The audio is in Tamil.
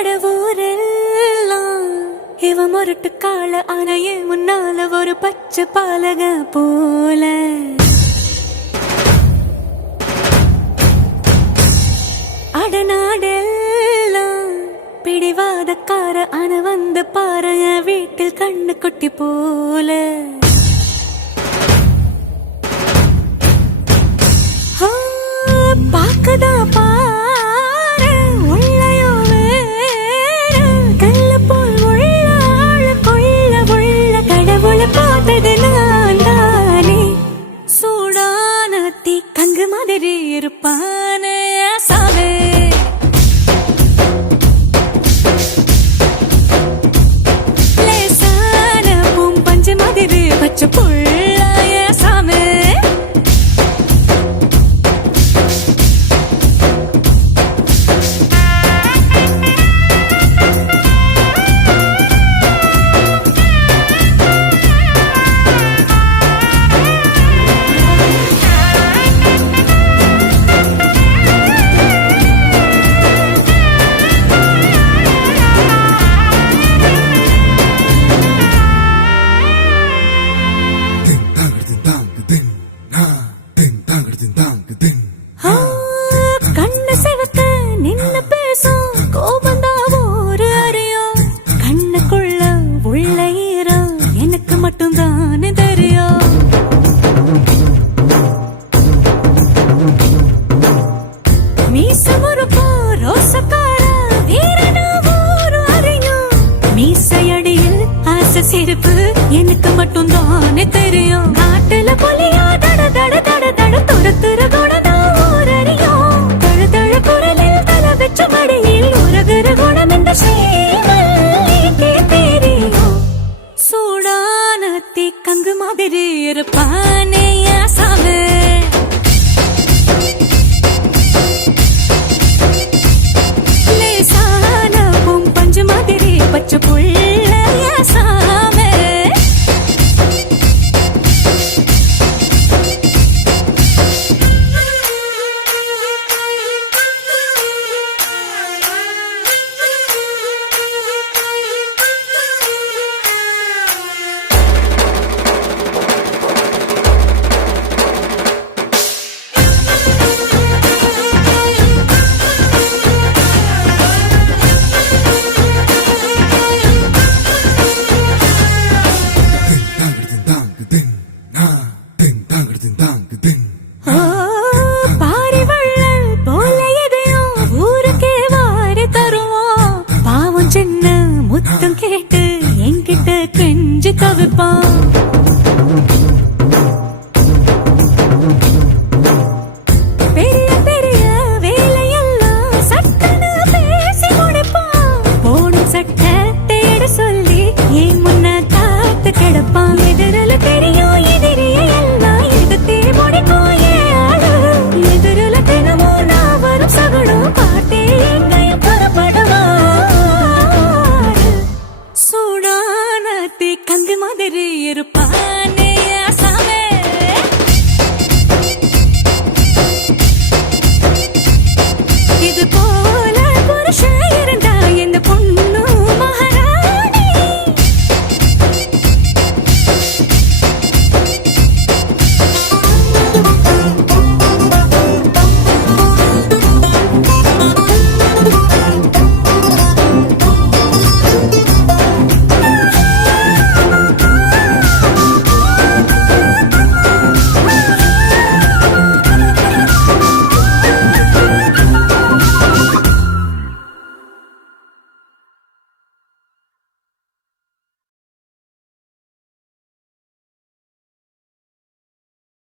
கடவுரெல்லாம் இவ முரட்டு கால ஆனையே முன்னால ஒரு பச்சை பாலக போல அடநாடெல்லாம் பிடிவாதக்கார ஆன வந்து பாருங்க வீட்டில் கண்ணு குட்டி போல பாக்கதா பாரு உள்ளயோ வேறு கல்ல போல் உள்ள கொள்ள உள்ள கடவுளை பார்த்தது நான் தானே சூடான தீ கங்கு மாதிரி இருப்பானே சாவே லேசான பூம் பஞ்சு மாதிரி பச்சை புள்ளாய சாமே கண்ண செவக்க நின்னு பேசும் கோபந்தாவோ ஒரு அறியும் கண்ணுக்குள்ள உள்ள ஈரம் எனக்கு மட்டும் தானே தெரியும் மீச முறுக்கோ ரோசக்கார வீரனா ஒரு அறியும் மீசையடியில் ஆசை சிரிப்பு எனக்கு மட்டும் தானே தெரியும் காட்டுல புலியா தட தட தட தட துரத்துற குணம் ஒரு அறியும் தழ தழ குரலில் தலை வச்ச மடியில் உரகுற குணம் இந்த ஸ்ரீமல்லிக்கே தெரியும் சூடான தீ கங்கு மாதிரி இருப்பானே சாமி லேசான பூம் பஞ்சு மாதிரி பச்சை புள்ள சாமி கேட்டு என்கிட்ட கெஞ்சு தவிப்பான் பெரிய பெரிய வேலையெல்லாம் சட்டன பேசி முடிப்பான் போடும் சட்ட தேட சொல்லி என் முன்ன காத்து கிடப்பான் எதிரில தெரியும் எதிரிய எல்லாம் எதிர்த்தே முடிக்கும் ஏழு எதிரில தினமும் நான் வரும் சகுடம் பார்த்தே எங்கையும் புறப்படுவான் கங்கு மாதிரி இருப்பானே சாமே இது போ